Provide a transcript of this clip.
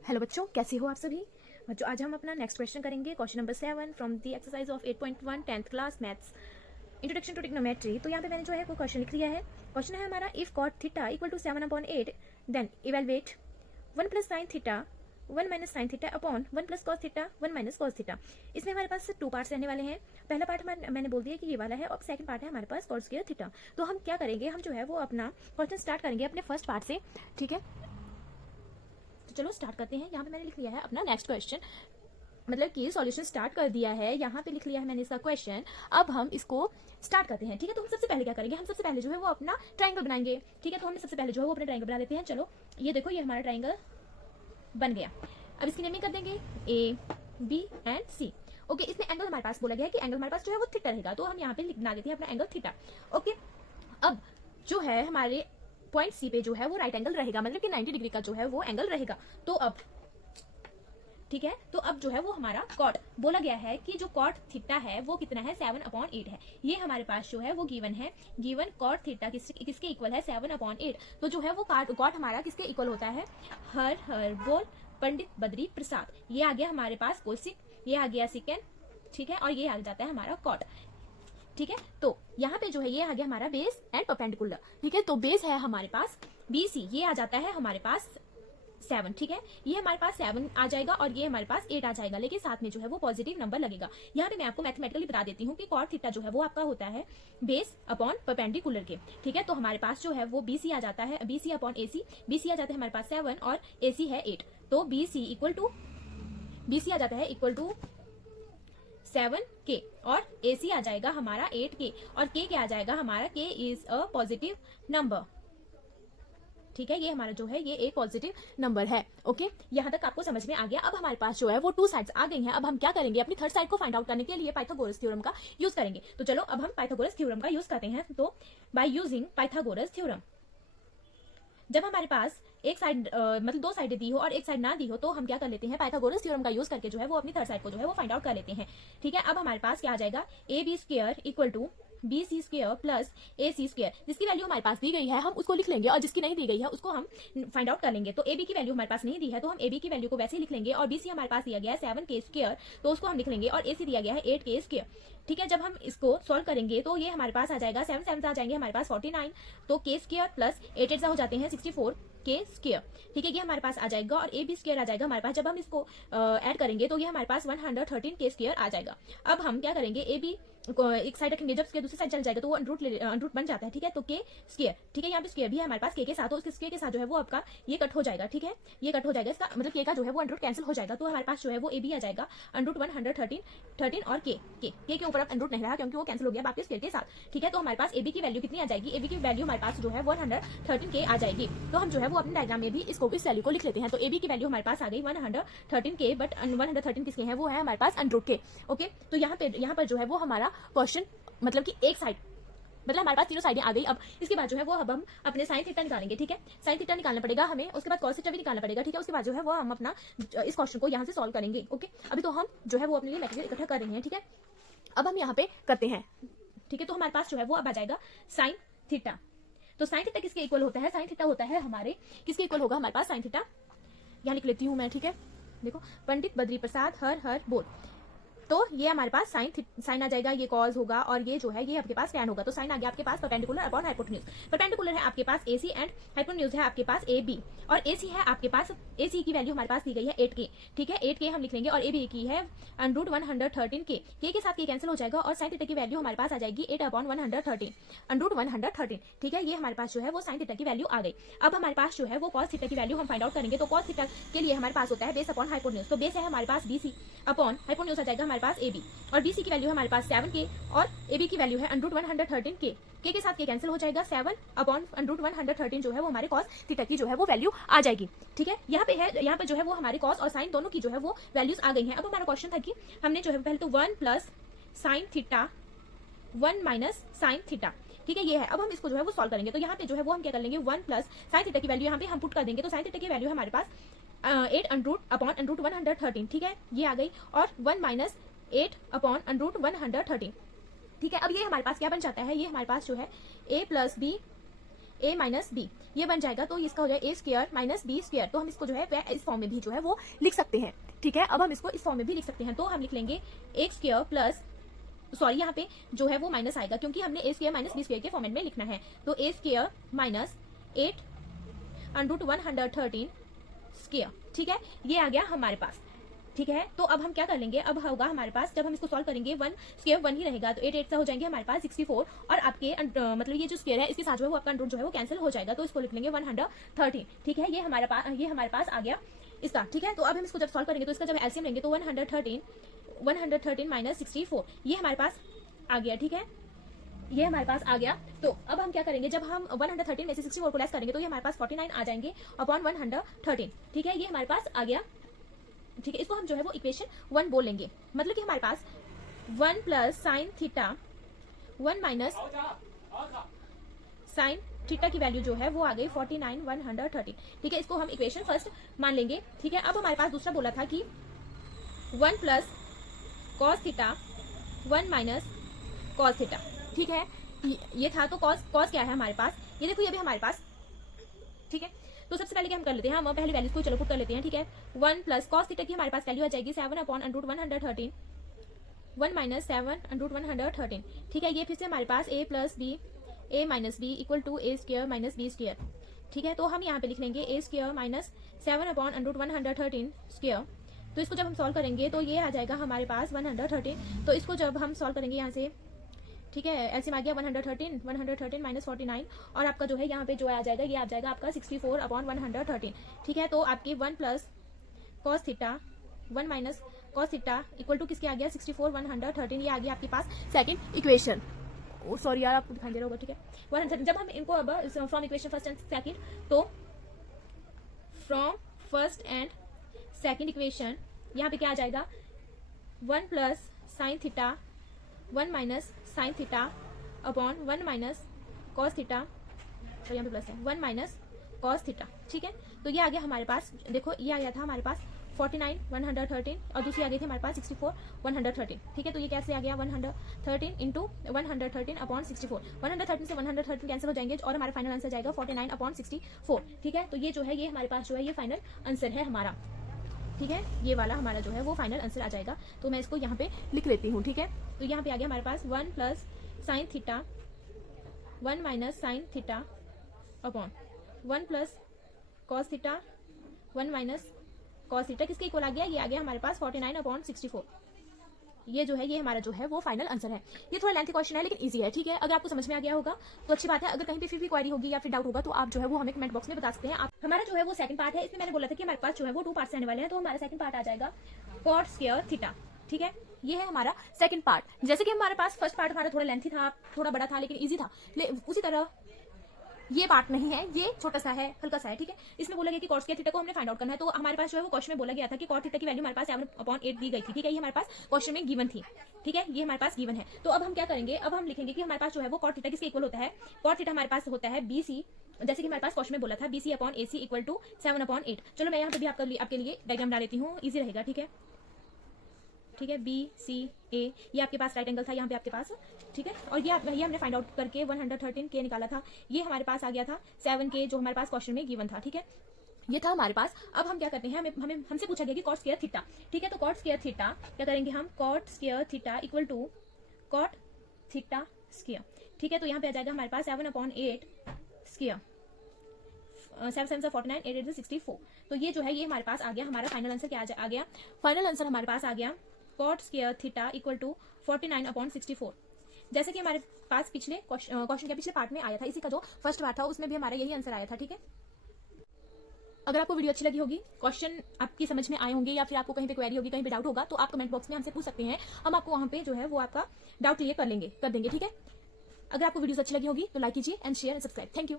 Hello बच्चों, कैसे हो आप सभी बच्चों। आज हम अपना नेक्स्ट क्वेश्चन करेंगे, question number 7 from the exercise of 8.1 10th class maths introduction to trigonometry. तो यहाँ पे मैंने जो है कोई क्वेश्चन लिख लिया है। क्वेश्चन है हमारा, if cot theta equal to 7/8 then evaluate 1 plus sine theta 1 minus sine theta upon 1 plus cos theta 1 minus cos theta. इसमें हमारे पास 2 पार्ट्स रहने वाले हैं। पहला पार्ट मैंने बोल दिया कि ये वाला है, और सेकंड पार्ट है हमारे पास कॉस स्क्वायर थीटा। तो हम क्या करेंगे, हम जो है वो अपना क्वेश्चन स्टार्ट करेंगे अपने फर्स्ट पार्ट से, ठीक है। तो चलो स्टार्ट करते हैं। यहाँ पे मैंने लिख लिया है अपना नेक्स्ट क्वेश्चन, मतलब कि सॉल्यूशन स्टार्ट कर दिया है। यहाँ पे लिख लिया है मैंने इसका क्वेश्चन। अब हम इसको स्टार्ट करते हैं, ठीक है। तो हम सबसे पहले क्या करेंगे, हम सबसे पहले जो है वो अपना ट्राइंगल बनाएंगे, ठीक है। तो हम सबसे पहले जो है वो अपना ट्राइंगल बना लेते हैं। चलो ये देखो, ये हमारा ट्राइंगल बन गया। अब इसकी नेमिंग कर देंगे A B and C. Okay, इसमें एंगल हमारे पास बोला गया है कि एंगल हमारे पास जो है वो थीटा रहेगा, तो हम यहाँ पे बना देते हैं अपना एंगल थीटा। ओके, अब जो है हमारे पॉइंट सी पे जो है वो राइट एंगल रहेगा, मतलब कि 90 डिग्री का जो है वो एंगल रहेगा। तो अब ठीक है, तो अब जो है वो हमारा कॉट बोला गया है कि जो कॉट थीटा है वो कितना है, 7/8 है। ये हमारे पास जो है वो गिवन है। गिवन कॉट थीटा किसके इक्वल है, 7/8। तो जो है वो कॉट हमारा किसके इक्वल होता है, हर बोल पंडित बद्री प्रसाद। ये आ गया हमारे पास कोसिक, ये आ गया सिकेंड, ठीक है, और ये आ जाता है हमारा कॉट, ठीक है। तो यहाँ पे जो है ये आ गया हमारा बेस एंड परपेंडिकुलर, ठीक है। तो बेस है हमारे पास BC, ये आ जाता है हमारे पास 7, ठीक है। ये हमारे पास 7 आ जाएगा और ये हमारे पास 8 आ जाएगा, लेकिन साथ में जो है वो पॉजिटिव नंबर लगेगा। यहाँ पे मैं आपको मैथमेटिकली बता देती हूँ कि कॉट थीटा जो है वो आपका होता है बेस अपॉन परपेंडिकुलर के, ठीक है। तो हमारे पास जो है वो BC आ जाता है, BC अपॉन AC। BC आ जाता है हमारे पास 7 और AC है 8। तो BC आ जाता है इक्वल टू 7K और AC आ जाएगा हमारा 8K, और K क्या आ जाएगा हमारा, K is a positive number, ठीक है। ये हमारा जो है ये एक पॉजिटिव नंबर है। ओके, यहाँ तक आपको समझ में आ गया। अब हमारे पास जो है वो 2 साइड्स आ गई हैं। अब हम क्या करेंगे, अपनी थर्ड साइड को फाइंड आउट करने के लिए पाइथागोरस थ्योरम का यूज करेंगे। तो चलो अब हम पाइथागोरस थ्योरम का यूज करते हैं। तो बाय यूजिंग पाइथागोरस थ्योरम, जब हमारे पास एक साइड मतलब 2 साइडें दी हो और एक साइड ना दी हो, तो हम क्या कर लेते हैं, पाइथागोरस थ्योरम का यूज करके जो है वो अपनी थर्ड साइड को जो है वो फाइंड आउट कर लेते हैं, ठीक है। अब हमारे पास क्या आ जाएगा, AB² equal to BC² plus AC², जिसकी वैल्यू हमारे पास दी गई है हम उसको लिख लेंगे, और जिसकी नहीं दी गई है उसको हम फाइंड आउट कर लेंगे। तो AB की वैल्यू हमारे पास नहीं दी है, तो हम AB की वैल्यू को वैसे ही लिख लेंगे, और BC हमारे पास दिया गया है 7K², तो उसको हम लिख लेंगे, और AC दिया गया है 8K², ठीक है। जब हम इसको सॉल्व करेंगे तो ये हमारे पास आ जाएगा 7 7 आ जाएंगे हमारे पास 49, तो K² प्लस 8 8 हो जाते हैं 64K², ठीक है। ये हमारे पास आ जाएगा, और AB² आ जाएगा हमारे पास। जब हम इसको ऐड करेंगे तो ये हमारे पास 113K² आ जाएगा। अब हम क्या करेंगे, AB को एक साइड रखेंगे, जब स्क्वायर दूसरी साइड चल जाएगा तो वो अंडरूट बन जाता है, ठीक है। तो K², ठीक है, यहाँ पे स्क्वायर भी है हमारे पास K के साथ, तो उसके स्क्वायर के साथ जो है वो आपका ये कट हो जाएगा, ठीक है। ये कट हो जाएगा, इसका मतलब K का जो है वो अंडरूट कैंसिल हो जाएगा। तो हमारे पास जो है वो AB आ जाएगा अंडरूट 113 और K के ऊपर अब अंडरूट नहीं रहा क्योंकि वो कैंसिल हो गया आपके स्क्वायर के साथ, ठीक है। तो हमारे पास AB की वैल्यू कितनी आ जाएगी, AB की वैल्यू हमारे पास जो है 113K आ जाएगी। तो हम जो है वो अपने डायग्राम में भी इसको इस वैल्यू को लिख लेते हैं। तो AB की वैल्यू हमारे पास आ गई 113K, बट 113 किसके हैं, वो है हमारे पास अंडरूट के। ओके, तो यहाँ पर जो है वो हमारा क्वेश्चन मतलब कि एक साइड, मतलब हमारे पास तीनों साइडें आ गई। अब इसके बाद जो है वो अब हम अपने साइन थीटा निकालेंगे, ठीक है। साइन थीटा निकालना पड़ेगा हमें, उसके बाद कॉस थीटा भी निकालना पड़ेगा, ठीक है। उसके बाद जो है वो हम अपना इस क्वेश्चन को यहाँ से सॉल्व करेंगे। ओके, अभी तो हम जो है वो अपने लिए मटेरियल इकट्ठा कर रहे हैं, ठीक है। अब हम यहाँ पे करते हैं, ठीक है। तो हमारे पास जो है वो अब आ जाएगा साइन थीटा। तो साइन थीटा किसके इक्वल होता है, साइन थीटा होता है हमारे किसके इक्वल होगा, हमारे पास साइन थीटा यहाँ लिख लेती हूँ मैं, ठीक है। देखो, पंडित बद्री प्रसाद हर बोल, तो ये हमारे पास साइन आ जाएगा, ये कॉस होगा, और ये जो है ये आपके पास टैन होगा। तो साइन आ गया आपके पास परपेंडिकुलर अपॉन हाइपोटेन्यूज। परपेंडिकुलर है आपके पास AC एंड हाइपोटेन्यूज है आपके पास AB, और AC है आपके पास, AC की वैल्यू हमारे पास दी गई है 8K, ठीक है। 8K हम लिख लेंगे, और AB की है अंडरूट 113K, K के साथ K कैंसिल हो जाएगा, और साइन थीटा की वैल्यू हमारे पास आ जाएगी 8/113 अंडरूट 113, ठीक है। ये हमारे पास जो है वो साइन थीटा की वैल्यू आ गई। अब हमारे पास जो है वो कॉस थीटा की वैल्यू हम फाइंड आउट करेंगे। तो कॉस थीटा के लिए हमारे पास होता है बेस अपॉन हाइपोटेन्यूज। तो बेस है हमारे पास BC अपॉन हाइपोटेन्यूज आ जाएगा हमारे पास AB, और BC की वैल्यू है हमारे पास 7K, और AB की वैल्यू है अंडरूट 113K। K के साथ K कैंसिल हो जाएगा, 7 अपॉन अंडरूट 113 जो है वो हमारे कॉस थीटा की जो है वो वैल्यू आ जाएगी, ठीक है। यहाँ पे जो है वो हमारे कॉस और साइन दोनों की जो है वो वैल्यूज आ गई हैं। अब हमारा क्वेश्चन था कि हमने जो है पहले तो 1 plus sine theta 1 minus sine theta, ठीक है, ये है। अब हम इसको जो है वो सॉल्व करेंगे। तो यहाँ पे जो है वो हम क्या कर लेंगे, 1 प्लस साइन थीटा की वैल्यू यहाँ पे हम पुट कर देंगे। तो साइन थीटा की वैल्यू है हमारे पास 8 अंडरूट अपॉन अंडरूट 113, ठीक है, ये आ गई, और 1 माइनस 8 अपॉन अंडरूट 113, ठीक है। अब ये हमारे पास क्या बन जाता है, ये हमारे पास जो है A plus B a minus B, ये बन जाएगा। तो इसका हो जाएगा a square minus B square. तो हम इसको जो है इस फॉर्म में भी जो है वो लिख सकते हैं, ठीक है। अब हम इसको इस फॉर्म में भी लिख सकते हैं। तो हम लिख लेंगे a स्क्वायर प्लस, सॉरी यहाँ पे जो है वो माइनस आएगा क्योंकि हमने a square minus B square के फॉर्मेट में लिखना है। तो a square minus 8 under 113 square, ठीक है, ये आ गया हमारे पास, ठीक है। तो अब हम क्या कर लेंगे, अब होगा हमारे पास, जब हम इसको सॉल्व करेंगे 1 स्क्वायर 1 ही रहेगा, तो 8 8 हो जाएंगे हमारे पास 64, और आपके मतलब ये जो स्क्वायर है इसके साथ जो है वो आपका अंडर जो है वो कैंसिल हो जाएगा। तो इसको लिख लेंगे 113, ठीक है। ये हमारे पास आ गया इसका, ठीक है। तो अब हम इसको जब सॉल्व करेंगे तो इसका जब एलसीएम लेंगे तो 113 माइनस 64 ये हमारे पास आ गया, ठीक है, ये हमारे पास आ गया। तो अब हम क्या करेंगे, जब हम 113 में से 64 को लेस करेंगे तो ये हमारे पास 49 आ जाएंगे अपॉन 113, ठीक है, ये हमारे पास आ गया, ठीक है। इसको हम जो है वो इक्वेशन 1 बोल लेंगे, मतलब कि हमारे पास 1 plus sine theta 1 minus sine theta की वैल्यू जो है वो आ गई 49 113, ठीक है। इसको हम इक्वेशन फर्स्ट मान लेंगे, ठीक है। अब हमारे पास दूसरा बोला था कि 1 plus cos theta 1 minus cos theta, ठीक है, ये था। तो कॉस क्या है हमारे पास, ये देखो ये भी हमारे पास, ठीक है। तो सबसे पहले क्या हम कर लेते हैं, हम पहले वैल्यूज को चलो पुट कर लेते हैं, ठीक है। 1 प्लस कॉस थीटा की हमारे पास वैल्यू आ जाएगी 7 अपॉन अंडर 113 1 माइनस 7 अंडर 113, ठीक है। ये फिर से हमारे पास a plus B a minus B equal to a square minus B square, ठीक है। तो हम यहाँ पे लिख लेंगे a square minus 7 upon under 113 square. तो इसको जब हम सॉल्व करेंगे तो ये आ जाएगा हमारे पास 113। तो इसको जब हम सॉल्व करेंगे यहाँ से, ठीक है, एलसीएम आ गया 113 माइनस 49, और आपका जो है यहाँ पे जो आ जाएगा ये आ जाएगा आपका 64 अपॉन 113, ठीक है। तो आपकी 1 plus cos theta 1 minus cos theta equal to किसके आ गया 64 113, ये आ गया आपके पास सेकंड इक्वेशन। सॉरी यार आपको दिखाई दे रहा होगा, ठीक है। 113 जब हम इनको अब from equation first and second, तो from first and second equation यहाँ पे क्या आ जाएगा 1 plus sine theta 1 minus sine theta upon 1 minus cos theta, तो यहाँ पे प्लस है 1 माइनस कॉस थीटा, ठीक है। तो ये आ गया हमारे पास, देखो ये आ गया था हमारे पास 49 113, और दूसरी आ गई थी हमारे पास 64 113, ठीक है। तो ये कैसे आ गया 113 इंटू 113 अपॉन 64, 113 से 113 कैंसिल हो जाएंगे और हमारा फाइनल आंसर जाएगा 49 अपॉन 64, ठीक है। तो ये जो है ये हमारे पास जो है ये फाइनल आंसर है हमारा, ठीक है, ये वाला हमारा जो है वो फाइनल आंसर आ जाएगा। तो मैं इसको यहाँ पे लिख लेती हूँ, ठीक है। तो यहाँ पे आ गया हमारे पास 1 plus sine theta 1 minus sine theta upon 1 plus cos theta 1 minus cos theta, किसके इक्वल आ गया, ये आ गया हमारे पास 49 अपॉन 64। ये जो है ये हमारा जो है वो फाइनल आंसर है। ये थोड़ा लेंथी क्वेश्चन है लेकिन इजी है, ठीक है। अगर आपको समझ में आ गया होगा तो अच्छी बात है, अगर कहीं पे फिर भी क्वेरी होगी या फिर डाउट होगा तो आप जो है वो हमें कमेंट बॉक्स में बता सकते हैं। आप हमारा जो है वो सेकंड पार्ट है, इसमें मैंने बोला था कि हमारे पास जो है वो 2 पार्ट्स आने वाले हैं। तो हमारा सेकंड पार्ट आ जाएगा कॉट स्क्वायर थीटा, ठीक है, ये है हमारा सेकंड पार्ट। जैसे कि हमारे पास फर्स्ट पार्ट हमारा थोड़ा लेंथी था, थोड़ा बड़ा था लेकिन ईजी था, उसी तरह ये पार्ट नहीं है, ये छोटा सा है, हल्का सा है, ठीक है। इसमें बोला गया कि कॉट स्क्वायर थीटा को हमने फाइंड आउट करना है। तो हमारे पास जो है वो क्वेश्चन में बोला गया था कि कॉट थीटा की वैल्यू हमारे पास 7/8 दी गई थी, ठीक है, ये हमारे पास क्वेश्चन में गिवन थी, ठीक है, ये हमारे पास गिवन है। तो अब हम क्या करेंगे, अब हम लिखेंगे कि हमारे पास जो है वो कॉट थीटा किसके इक्वल होता है, कॉट थीटा हमारे पास होता है BC, जैसे कि हमारे पास क्वेश्चन में बोला था BC upon AC equal to 7/8। चलो मैं यहाँ पे भी आपके लिए डायग्राम डाल देती हूँ, ईजी रहेगा, ठीक है, ठीक है। BCA ये आपके पास राइट एंगल था यहाँ पे आपके पास, ठीक है। और ये हमने फाइंड आउट करके 113K निकाला था, ये हमारे पास आ गया था 7K जो हमारे पास क्वेश्चन में गिवन था, ठीक है, ये था हमारे पास। अब हम क्या करते हैं, हमसे पूछा गया कि कॉट स्क्वायर थीटा, ठीक है। तो कॉट स्क्वायर थीटा क्या करेंगे हम, cot square theta equal to cot theta square, ठीक है। तो यहाँ पे आ जाएगा हमारे पास 7/8 स्क्वायर, 7 7 49 8 8 64। तो ये जो है ये हमारे पास आ गया, हमारा फाइनल आंसर क्या आ गया, फाइनल आंसर हमारे पास आ गया cot square theta equal to 49/64। जैसे कि हमारे पास पिछले क्वेश्चन के पिछले पार्ट में आया था, इसी का जो फर्स्ट पार्ट था उसमें भी हमारा यही आंसर आया था, ठीक है। अगर आपको वीडियो अच्छी लगी होगी, क्वेश्चन आपकी समझ में आए होंगे या फिर आपको कहीं पे क्वेरी होगी, कहीं पे डाउट होगा, तो आप कमेंट बॉक्स में हमसे पूछ सकते हैं, हम आपको वहां पे जो है वो आपका डाउट क्लियर कर देंगे, ठीक है। अगर आपको वीडियो अच्छी लगी होगी तो लाइक कीजिए and share and subscribe. Thank you.